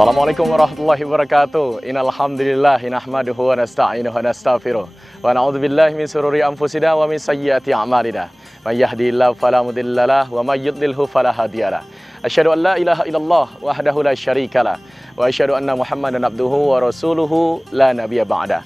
Assalamualaikum warahmatullahi wabarakatuh. Innal hamdalillah nahmaduhu wa nasta'inuhu wa nastaghfiruh. Wa na'udzubillahi min shururi anfusina wa min sayyiati a'malina. May yahdihillahu fala mudhillalah wa may yudlilhu fala hadiyalah. Asyhadu an la ilaha illallah wahdahu la syarikalah wa asyhadu anna Muhammadan abduhu wa rasuluhu la nabiyya ba'dah.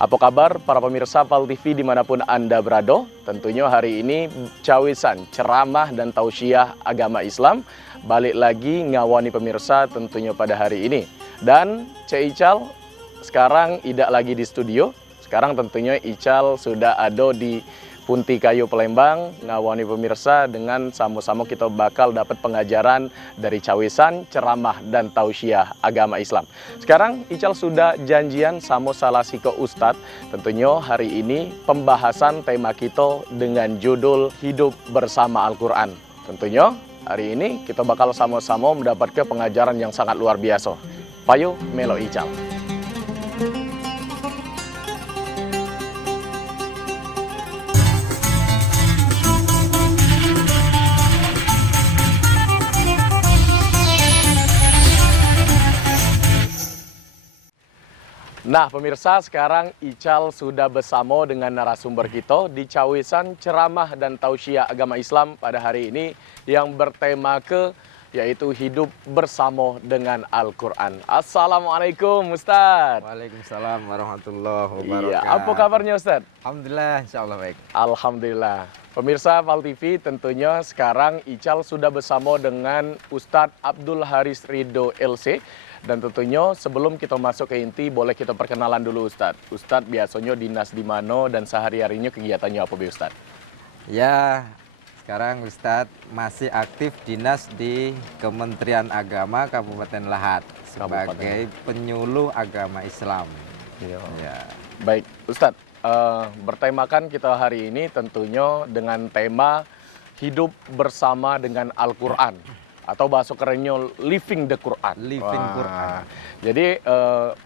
Apa kabar para pemirsa PAL TV dimanapun Anda berada? Tentunya hari ini cawisan, ceramah dan tausiah agama Islam balik lagi ngawani pemirsa tentunya pada hari ini. Dan Cik Ical sekarang tidak lagi di studio. Sekarang tentunya Ical sudah ada di Punti Kayu Palembang ngawani pemirsa dengan sama-sama kita bakal dapat pengajaran dari cawisan, ceramah dan tausiah agama Islam. Sekarang Ical sudah janjian sama salah siko ustadz. Tentunya hari ini pembahasan tema kita dengan judul Hidup Bersama Al-Quran. Tentunya hari ini kita bakal sama-sama mendapatkan pengajaran yang sangat luar biasa. Payo melo Ical. Nah pemirsa, sekarang Ical sudah bersama dengan narasumber kita di cawisan ceramah dan tausiah agama Islam pada hari ini yang bertema yaitu hidup bersama dengan Al-Quran. Assalamualaikum Ustadz. Waalaikumsalam warahmatullahi wabarakatuh. Iya, apa kabarnya Ustadz? Alhamdulillah, insyaallah baik. Alhamdulillah. Pemirsa PAL TV, tentunya sekarang Ical sudah bersama dengan Ustadz Abdul Haris Ridho LC. Dan tentunya sebelum kita masuk ke inti, boleh kita perkenalan dulu Ustadz. Ustadz biasanya dinas di mana dan sehari-harinya kegiatannya apa Ustadz? Ya, sekarang Ustadz masih aktif dinas di Kementerian Agama Kabupaten Lahat sebagai penyuluh agama Islam. Ya. Baik, Ustadz, bertemakan kita hari ini tentunya dengan tema hidup bersama dengan Al-Quran. Atau bahasa kerennya living the Quran. Living Quran. Jadi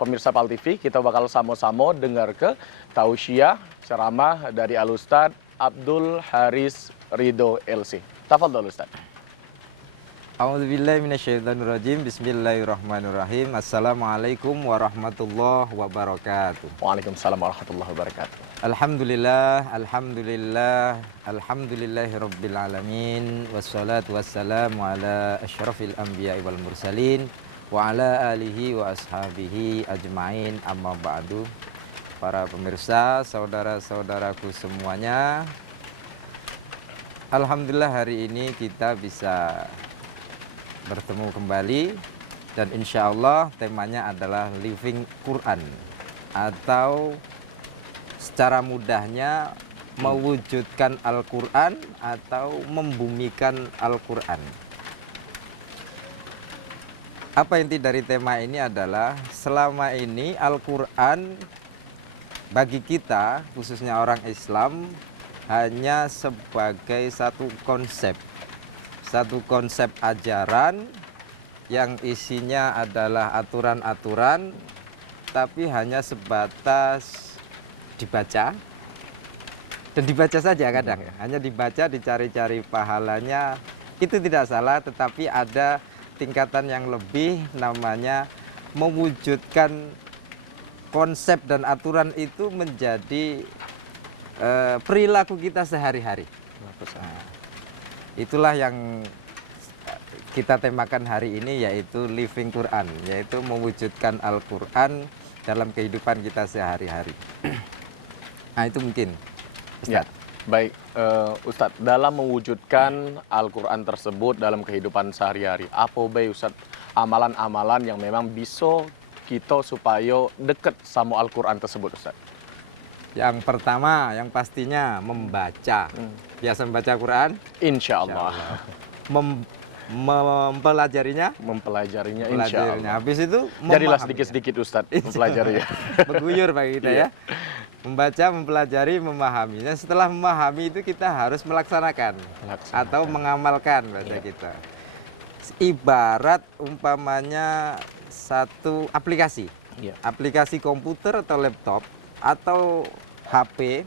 pemirsa PAL TV kita bakal sama-sama dengar ke tausiah ceramah dari Al-Ustadz Abdul Haris Ridho LC. Tafadhol Ustadz. A'udzubillahi minasyaitonirrajim. Bismillahirrahmanirrahim. Assalamualaikum warahmatullahi wabarakatuh. Waalaikumsalam warahmatullahi wabarakatuh. Alhamdulillah, alhamdulillah, alhamdulillahi rabbil alamin. Wassalatu wassalamu ala asyrafil anbiya'i wal mursalin wa ala alihi wa ashabihi ajmain, amma ba'du. Para pemirsa, saudara-saudaraku semuanya, alhamdulillah hari ini kita bisa bertemu kembali dan insya Allah temanya adalah Living Quran atau secara mudahnya mewujudkan Al-Quran atau membumikan Al-Quran. Apa inti dari tema ini adalah selama ini Al-Quran bagi kita khususnya orang Islam hanya sebagai satu konsep ajaran yang isinya adalah aturan-aturan tapi hanya sebatas dibaca dan dibaca saja kadang ya. Hanya dibaca, dicari-cari pahalanya, itu tidak salah, tetapi ada tingkatan yang lebih namanya mewujudkan konsep dan aturan itu menjadi perilaku kita sehari-hari. Itulah yang kita temakan hari ini, yaitu Living Quran, yaitu mewujudkan Al-Quran dalam kehidupan kita sehari-hari. Nah itu mungkin Ustaz. Ya, baik Ustadz, dalam mewujudkan Al-Quran tersebut dalam kehidupan sehari-hari, apa baik Ustadz amalan-amalan yang memang bisa kita supaya dekat sama Al-Quran tersebut Ustadz? Yang pertama, yang pastinya membaca. Biasa membaca Quran? Insya Allah. Mempelajarinya? Mempelajarinya insya Allah. Habis itu jadilah sedikit-sedikit Ustadz mempelajarinya. Beguyur bagi kita ya. Membaca, mempelajari, memahaminya. Setelah memahami itu kita harus melaksanakan. Atau mengamalkan bahasa kita. Ibarat umpamanya satu aplikasi. Aplikasi komputer atau laptop atau HP.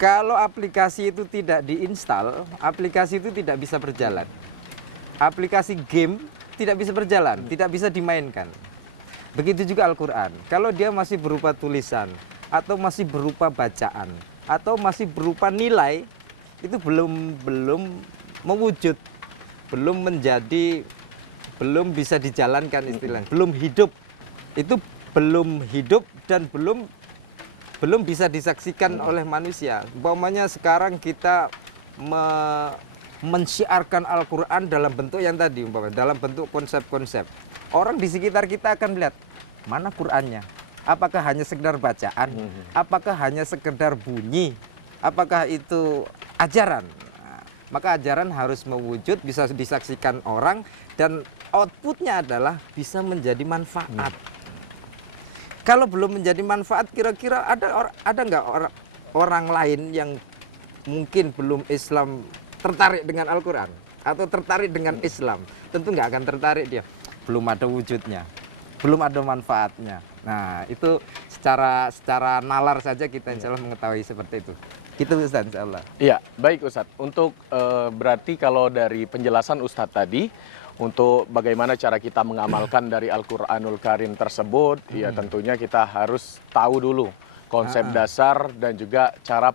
Kalau aplikasi itu tidak diinstal, aplikasi itu tidak bisa berjalan. Aplikasi game tidak bisa berjalan, tidak bisa dimainkan. Begitu juga Al-Quran. Kalau dia masih berupa tulisan, atau masih berupa bacaan, atau masih berupa nilai, itu belum mewujud, belum bisa dijalankan istilahnya, belum hidup. Itu belum hidup dan belum bisa disaksikan oleh manusia. Umpamanya sekarang kita mensyiarkan Al-Quran dalam bentuk yang tadi, dalam bentuk konsep-konsep. Orang di sekitar kita akan melihat, mana Qurannya? Apakah hanya sekedar bacaan? Apakah hanya sekedar bunyi? Apakah itu ajaran? Nah, maka ajaran harus mewujud, bisa disaksikan orang, dan outputnya adalah bisa menjadi manfaat. Kalau belum menjadi manfaat, kira-kira ada nggak orang lain yang mungkin belum Islam tertarik dengan Al-Quran atau tertarik dengan Islam? Tentu nggak akan tertarik dia. Belum ada wujudnya, belum ada manfaatnya. Nah, itu secara nalar saja kita insya Allah mengetahui seperti itu. Gitu Ustaz, insya Allah. Iya, baik Ustadz. Untuk berarti kalau dari penjelasan Ustadz tadi, untuk bagaimana cara kita mengamalkan dari Al-Quranul Karim tersebut, ya tentunya kita harus tahu dulu konsep dasar dan juga cara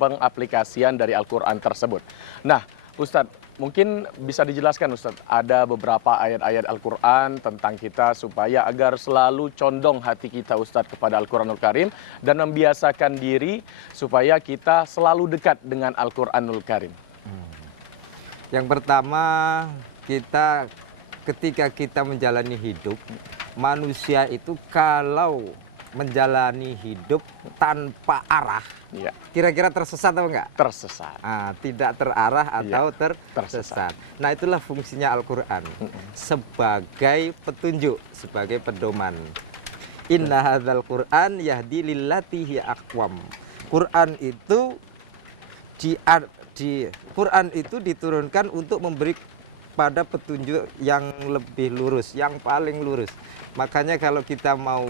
pengaplikasian dari Al-Quran tersebut. Nah, Ustadz, mungkin bisa dijelaskan Ustadz, ada beberapa ayat-ayat Al-Quran tentang kita supaya agar selalu condong hati kita Ustadz kepada Al-Quranul Karim dan membiasakan diri supaya kita selalu dekat dengan Al-Quranul Karim. Yang pertama, ketika kita menjalani hidup, manusia itu kalau menjalani hidup tanpa arah, Ya, kira-kira tersesat atau enggak? tersesat. Ah, tidak terarah atau Iya, tersesat. Nah, itulah fungsinya Al-Quran sebagai petunjuk, sebagai pedoman. Inna hadzal Quran yahdi lillati hiya aqwam. Quran itu Quran itu diturunkan untuk memberi pada petunjuk yang lebih lurus, yang paling lurus. Makanya kalau kita mau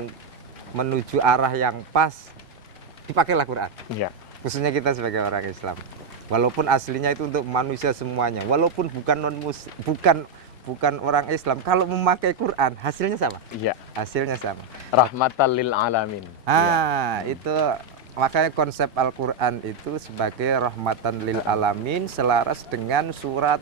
menuju arah yang pas, dipakailah Quran. Ya, Khususnya kita sebagai orang Islam. Walaupun aslinya itu untuk manusia semuanya, walaupun bukan orang Islam, kalau memakai Quran hasilnya sama. iya. Hasilnya sama. Rahmatan lil alamin. Itu makanya konsep Al-Quran itu sebagai rahmatan lil alamin, selaras dengan surat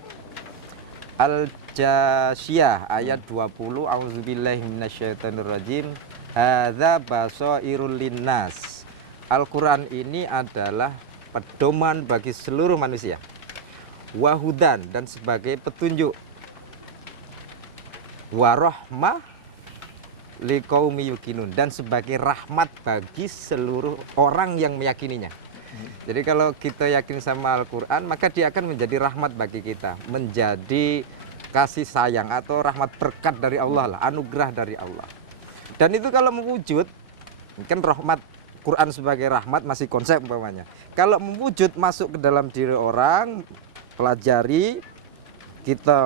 Al-Jasyiyah ayat 20. Auzubillahi minasyaitonirrajim. Hadza basairul linnas. Al-Quran ini adalah pedoman bagi seluruh manusia. Wahudan, dan sebagai petunjuk. Warahmah liqaumi yuqinun, dan sebagai rahmat bagi seluruh orang yang meyakininya. Jadi kalau kita yakin sama Al-Quran, maka dia akan menjadi rahmat bagi kita, menjadi kasih sayang atau rahmat berkat dari Allah lah, anugerah dari Allah. Dan itu kalau mewujud, kan rahmat Quran sebagai rahmat masih konsep umpamanya. Kalau mewujud masuk ke dalam diri orang, pelajari, kita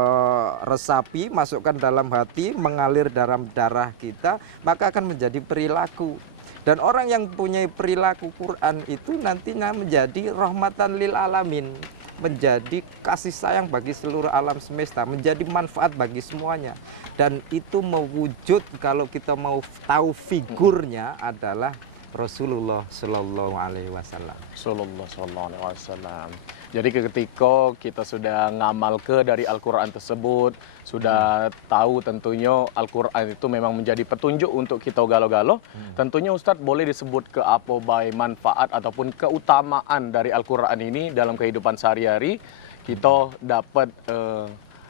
resapi, masukkan dalam hati, mengalir dalam darah kita, maka akan menjadi perilaku. Dan orang yang punya perilaku Quran itu nantinya menjadi rahmatan lil alamin, menjadi kasih sayang bagi seluruh alam semesta, menjadi manfaat bagi semuanya. Dan itu mewujud kalau kita mau tahu figurnya adalah Rasulullah Shallallahu Alaihi Wasallam. Sallallahu alaihi wasallam. Jadi ketika kita sudah ngamal dari Al-Quran tersebut, sudah tahu tentunya Al-Quran itu memang menjadi petunjuk untuk kita galo-galo, tentunya Ustadz boleh disebut ke apa baik manfaat ataupun keutamaan dari Al-Quran ini dalam kehidupan sehari-hari, kita dapat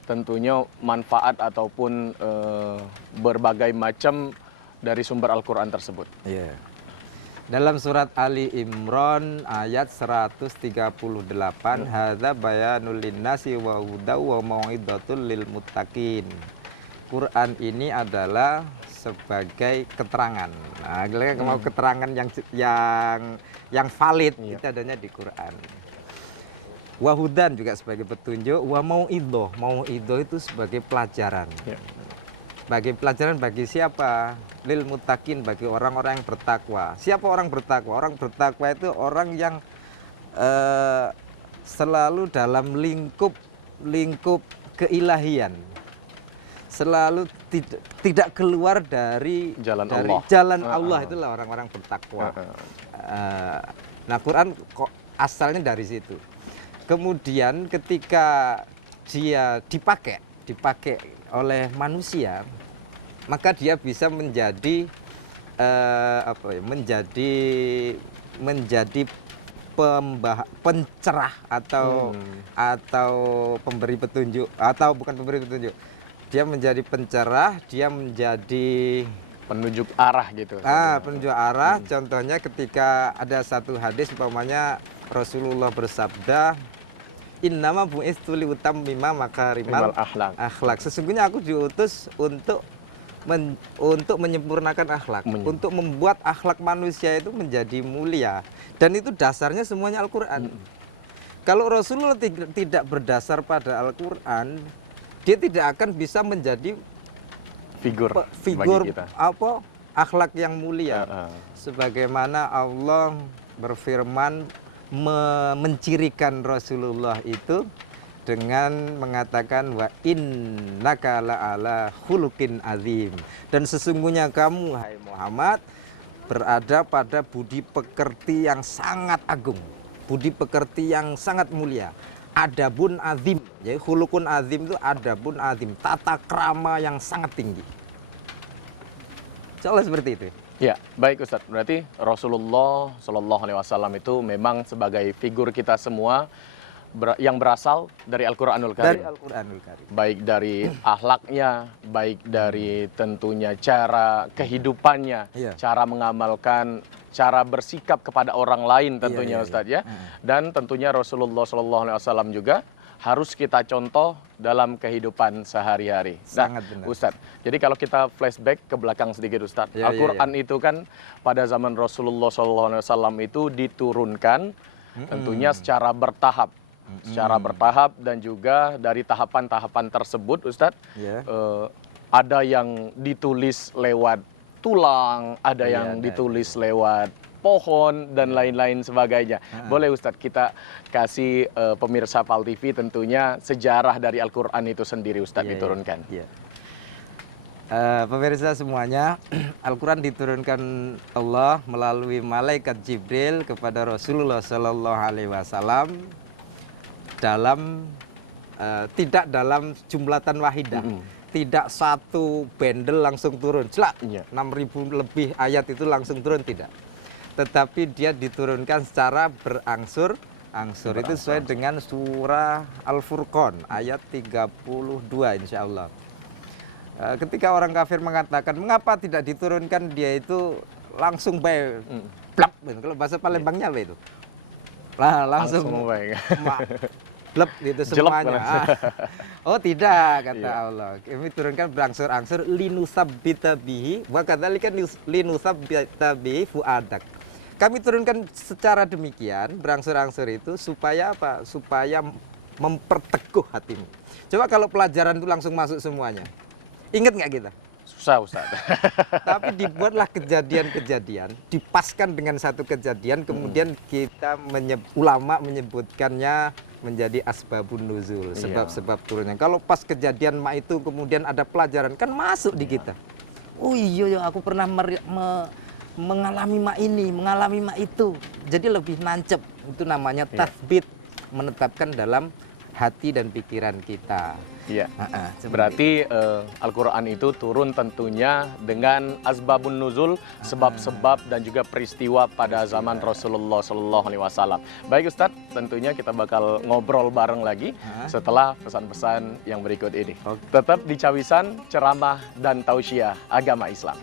tentunya manfaat ataupun berbagai macam dari sumber Al-Quran tersebut. Yeah. Dalam surat Ali Imran ayat 138, hadza bayanul linnasi wa hudaw wa mau'izatul lil muttaqin. Quran ini adalah sebagai keterangan. Nah, kalau mau keterangan yang valid, itu adanya di Quran. Wahudan juga sebagai petunjuk, wa mau'idhah. Mau'idhah itu sebagai pelajaran. Bagi pelajaran bagi siapa? Lil muttaqin, bagi orang-orang yang bertakwa. Siapa orang bertakwa? Orang bertakwa itu orang yang selalu dalam lingkup keilahian. selalu tidak keluar dari Jalan Allah. jalan Allah. Itulah orang-orang bertakwa. Nah, Quran kok asalnya dari situ. Kemudian ketika dia dipakai oleh manusia, maka dia bisa menjadi menjadi pencerah atau pemberi petunjuk, atau bukan pemberi petunjuk. Dia menjadi pencerah, dia menjadi penunjuk arah gitu. Penunjuk arah. Contohnya ketika ada satu hadis umpamanya Rasulullah bersabda, innama bu'istu liutammima makarimal akhlak. Sesungguhnya aku diutus untuk menyempurnakan akhlak, untuk membuat akhlak manusia itu menjadi mulia. Dan itu dasarnya semuanya Al-Quran. Kalau Rasulullah tidak berdasar pada Al-Quran, dia tidak akan bisa menjadi figur akhlak yang mulia. Sebagaimana Allah berfirman mencirikan Rasulullah itu dengan mengatakan wa innaka la'ala khuluqin azim, dan sesungguhnya kamu hai Muhammad berada pada budi pekerti yang sangat agung, budi pekerti yang sangat mulia. Adabun azim, jadi khuluqun azim itu adabun azim, tata krama yang sangat tinggi. Soalnya seperti itu. Ya, baik Ustadz. Berarti Rasulullah Shallallahu Alaihi Wasallam itu memang sebagai figur kita semua yang berasal dari Al-Quranul Karim. Dari Al-Quranul Karim. Baik dari akhlaknya, baik dari tentunya cara kehidupannya, cara mengamalkan, cara bersikap kepada orang lain tentunya Ustadz ya. Dan tentunya Rasulullah Shallallahu Alaihi Wasallam juga harus kita contoh dalam kehidupan sehari-hari. Sangat benar. Ustadz, jadi kalau kita flashback ke belakang sedikit Ustadz, Al-Quran itu kan pada zaman Rasulullah SAW itu diturunkan tentunya secara bertahap. Secara bertahap, dan juga dari tahapan-tahapan tersebut Ustadz, ada yang ditulis lewat tulang, ada yang ditulis lewat pohon, dan lain-lain sebagainya. Boleh Ustadz kita kasih pemirsa PAL TV tentunya sejarah dari Al-Quran itu sendiri Ustadz diturunkan. Pemirsa semuanya, Al-Quran diturunkan Allah melalui malaikat Jibril kepada Rasulullah Sallallahu Alaihi Wasallam dalam tidak dalam jumlatan wahidah. Tidak satu bendel langsung turun, 6.000 lebih ayat itu langsung turun, tidak. Tetapi dia diturunkan secara berangsur-angsur. Itu sesuai dengan surah Al-Furqan ayat 32 insya Allah. Ketika orang kafir mengatakan mengapa tidak diturunkan, dia itu langsung baik, plak. Kalau bahasa Palembangnya apa itu? Langsung blep gitu semuanya. Oh tidak, kata Allah. Kami turunkan berangsur-angsur linusabbita bihi wa kadzalika linusabbita bihi fuadak. Kami turunkan secara demikian berangsur-angsur itu supaya apa? Supaya memperteguh hatimu. Coba kalau pelajaran itu langsung masuk semuanya. Ingat nggak kita? Susah Ustaz. Tapi dibuatlah kejadian-kejadian, dipaskan dengan satu kejadian, kemudian kita ulama menyebutkannya menjadi asbabun nuzul, sebab-sebab turunnya. Kalau pas kejadian mak itu kemudian ada pelajaran, kan masuk di kita. Oh iya, aku pernah mengalami mak ini, mengalami mak itu. Jadi lebih nancep. Itu namanya tathbit, menetapkan dalam hati dan pikiran kita. Iya. Berarti Al-Quran itu turun tentunya dengan asbabun nuzul, sebab-sebab dan juga peristiwa pada zaman Rasulullah Shallallahu Alaihi Wasallam. Baik Ustadz, tentunya kita bakal ngobrol bareng lagi setelah pesan-pesan yang berikut ini. Tetap di Cawisan, ceramah dan tausiah agama Islam.